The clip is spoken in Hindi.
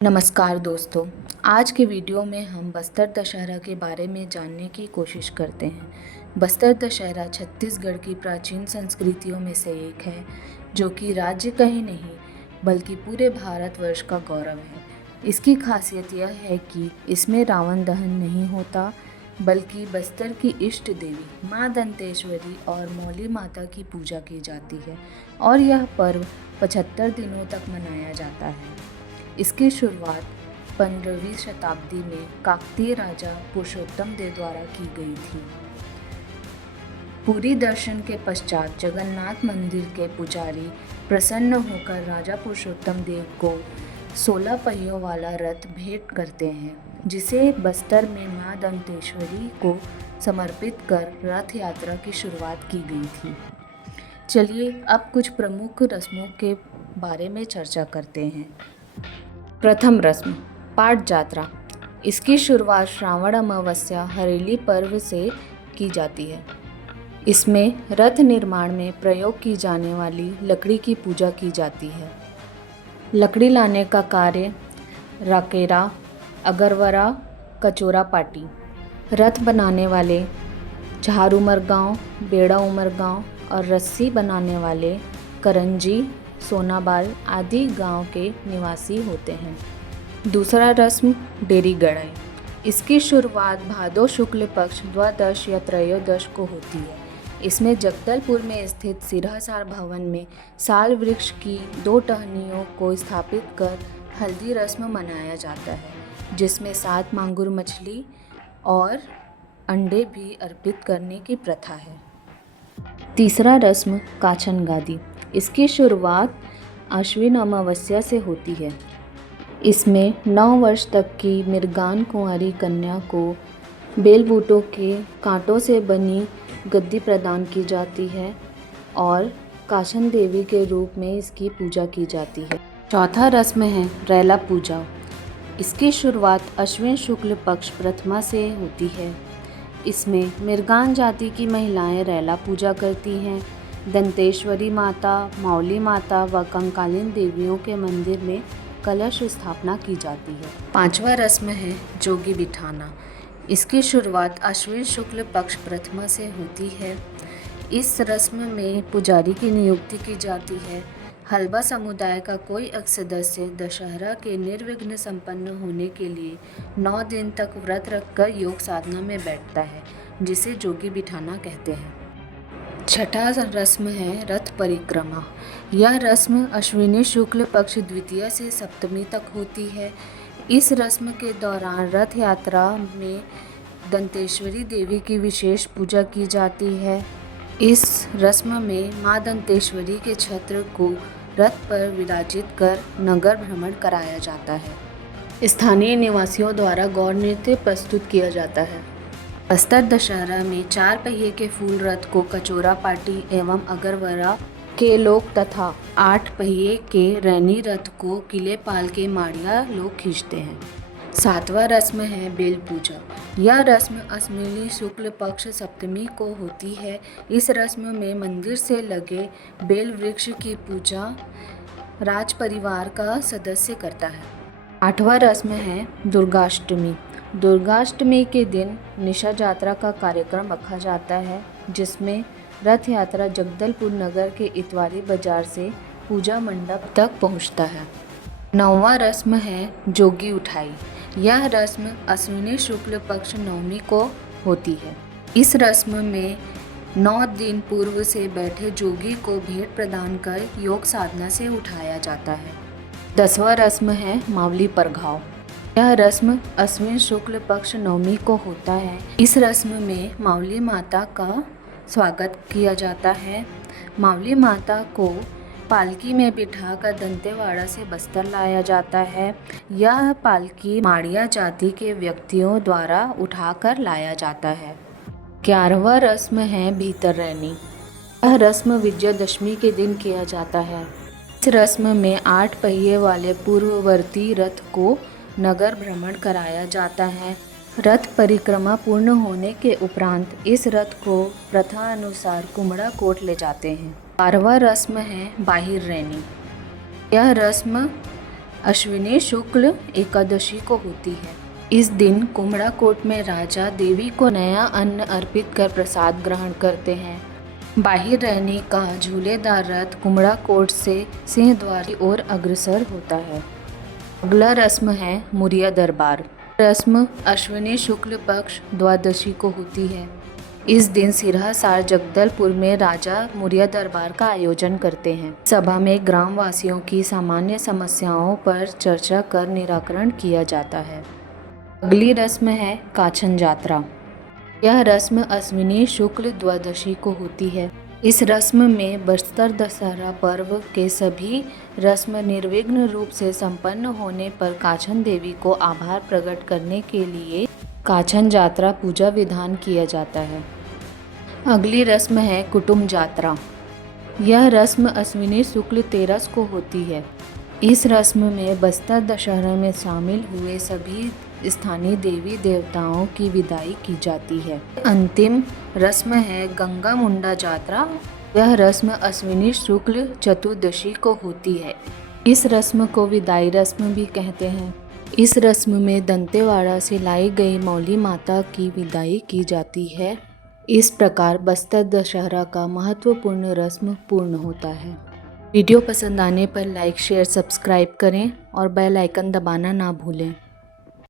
नमस्कार दोस्तों। आज के वीडियो में हम बस्तर दशहरा के बारे में जानने की कोशिश करते हैं। बस्तर दशहरा छत्तीसगढ़ की प्राचीन संस्कृतियों में से एक है, जो कि राज्य का ही नहीं बल्कि पूरे भारतवर्ष का गौरव है। इसकी खासियत यह है कि इसमें रावण दहन नहीं होता, बल्कि बस्तर की इष्ट देवी माँ दंतेश्वरी और मौली माता की पूजा की जाती है और यह पर्व 75 दिनों तक मनाया जाता है। इसकी शुरुआत 15वीं शताब्दी में काकतीय राजा पुरुषोत्तम देव द्वारा की गई थी। पूरी दर्शन के पश्चात जगन्नाथ मंदिर के पुजारी प्रसन्न होकर राजा पुरुषोत्तम देव को 16 पहियों वाला रथ भेंट करते हैं, जिसे बस्तर में मां दंतेश्वरी को समर्पित कर रथ यात्रा की शुरुआत की गई थी। चलिए अब कुछ प्रमुख रस्मों के बारे में चर्चा करते हैं। प्रथम रस्म पाट जात्रा। इसकी शुरुआत श्रावण अमावस्या हरेली पर्व से की जाती है। इसमें रथ निर्माण में प्रयोग की जाने वाली लकड़ी की पूजा की जाती है। लकड़ी लाने का कार्य राकेरा, अगरवरा, कचोरा पाटी। रथ बनाने वाले झार उमरगांव, बेड़ा उमरगांव और रस्सी बनाने वाले करंजी, सोनाबाल आदि गांव के निवासी होते हैं। दूसरा रस्म डेरी गड़ाई। इसकी शुरुआत भादो शुक्ल पक्ष द्वादश या त्रयोदश को होती है। इसमें जगदलपुर में स्थित सिरहसार भवन में साल वृक्ष की 2 टहनियों को स्थापित कर हल्दी रस्म मनाया जाता है, जिसमें 7 मांगुर मछली और अंडे भी अर्पित करने की प्रथा है। तीसरा रस्म काछन गादी। इसकी शुरुआत आश्विन अमावस्या से होती है। इसमें 9 वर्ष तक की मृगान कुंवारी कन्या को बेलबूटों के कांटों से बनी गद्दी प्रदान की जाती है और काछन देवी के रूप में इसकी पूजा की जाती है। चौथा रस्म है रैला पूजा। इसकी शुरुआत अश्विन शुक्ल पक्ष प्रथमा से होती है। इसमें मृगान जाति की महिलाएं रैला पूजा करती हैं। दंतेश्वरी माता, मौली माता व कंकालीन देवियों के मंदिर में कलश स्थापना की जाती है। पांचवा रस्म है जोगी बिठाना। इसकी शुरुआत अश्विन शुक्ल पक्ष प्रथमा से होती है। इस रस्म में पुजारी की नियुक्ति की जाती है। हलबा समुदाय का कोई एक सदस्य दशहरा के निर्विघ्न संपन्न होने के लिए 9 दिन तक व्रत रखकर योग साधना में बैठता है, जिसे जोगी बिठाना कहते हैं। छठा रस्म है रथ परिक्रमा। यह रस्म अश्विनी शुक्ल पक्ष द्वितीय से सप्तमी तक होती है। इस रस्म के दौरान रथ यात्रा में दंतेश्वरी देवी की विशेष पूजा की जाती है। इस रस्म में मां दंतेश्वरी के छत्र को रथ पर विराजित कर नगर भ्रमण कराया जाता है। स्थानीय निवासियों द्वारा गौर नृत्य प्रस्तुत किया जाता है। बस्तर दशहरा में 4 पहिए के फूल रथ को कचोरा पाटी एवं अगरवरा के लोग तथा 8 पहिए के रैनी रथ को किलेपाल के माड़िया लोग खींचते हैं। 7वां रस्म है बेल पूजा। यह रस्म अश्विनी शुक्ल पक्ष सप्तमी को होती है। इस रस्म में मंदिर से लगे बेल वृक्ष की पूजा राज परिवार का सदस्य करता है। 8वां रस्म है दुर्गाष्टमी। दुर्गाष्टमी के दिन निशा यात्रा का कार्यक्रम रखा जाता है, जिसमें रथ यात्रा जगदलपुर नगर के इतवारी बाजार से पूजा मंडप तक पहुंचता है। 9वां रस्म है जोगी उठाई। यह रस्म अश्विनी शुक्ल पक्ष नवमी को होती है। इस रस्म में 9 दिन पूर्व से बैठे जोगी को भेंट प्रदान कर योग साधना से उठाया जाता है। 10वां रस्म है मावली परघाव। यह रस्म अश्विन शुक्ल पक्ष नवमी को होता है। इस रस्म में मावली माता का स्वागत किया जाता है। मावली माता को पालकी में बिठाकर दंतेवाड़ा से बस्तर लाया जाता है। यह पालकी माड़िया जाति के व्यक्तियों द्वारा उठाकर लाया जाता है। 11वां रस्म है भीतर रैनी। यह रस्म विजयादशमी के दिन किया जाता है। इस रस्म में 8 पहिए वाले पूर्ववर्ती रथ को नगर भ्रमण कराया जाता है। रथ परिक्रमा पूर्ण होने के उपरांत इस रथ को प्रथा अनुसार कुम्हड़ा कोट ले जाते हैं। 12वां रस्म है बाहिर रैनी। यह रस्म अश्विनी शुक्ल एकादशी को होती है। इस दिन कुम्हड़ाकोट में राजा देवी को नया अन्न अर्पित कर प्रसाद ग्रहण करते हैं। बाहिर रहने का झूलेदार रथ कुम्हड़ाकोट से सिंहद्वार की ओर अग्रसर होता है। अगला रस्म है मुरिया दरबार। रस्म अश्विनी शुक्ल पक्ष द्वादशी को होती है। इस दिन सिरहा जगदलपुर में राजा मुरिया दरबार का आयोजन करते हैं। सभा में ग्राम वासियों की सामान्य समस्याओं पर चर्चा कर निराकरण किया जाता है। अगली रस्म है काछन यात्रा। यह रस्म अश्विनी शुक्ल द्वादशी को होती है। इस रस्म में बस्तर दशहरा पर्व के सभी रस्म निर्विघ्न रूप से संपन्न होने पर काछन देवी को आभार प्रकट करने के लिए काछन यात्रा पूजा विधान किया जाता है। अगली रस्म है कुटुम्ब यात्रा। यह रस्म अश्विनी शुक्ल 13 को होती है। इस रस्म में बस्तर दशहरा में शामिल हुए सभी स्थानीय देवी देवताओं की विदाई की जाती है। अंतिम रस्म है गंगा मुंडा यात्रा। यह रस्म अश्विनी शुक्ल चतुर्दशी को होती है। इस रस्म को विदाई रस्म भी कहते हैं। इस रस्म में दंतेवाड़ा से लाई गई मौली माता की विदाई की जाती है। इस प्रकार बस्तर दशहरा का महत्वपूर्ण रस्म पूर्ण होता है। वीडियो पसंद आने पर लाइक शेयर सब्सक्राइब करें और बेल आइकन दबाना ना भूलें।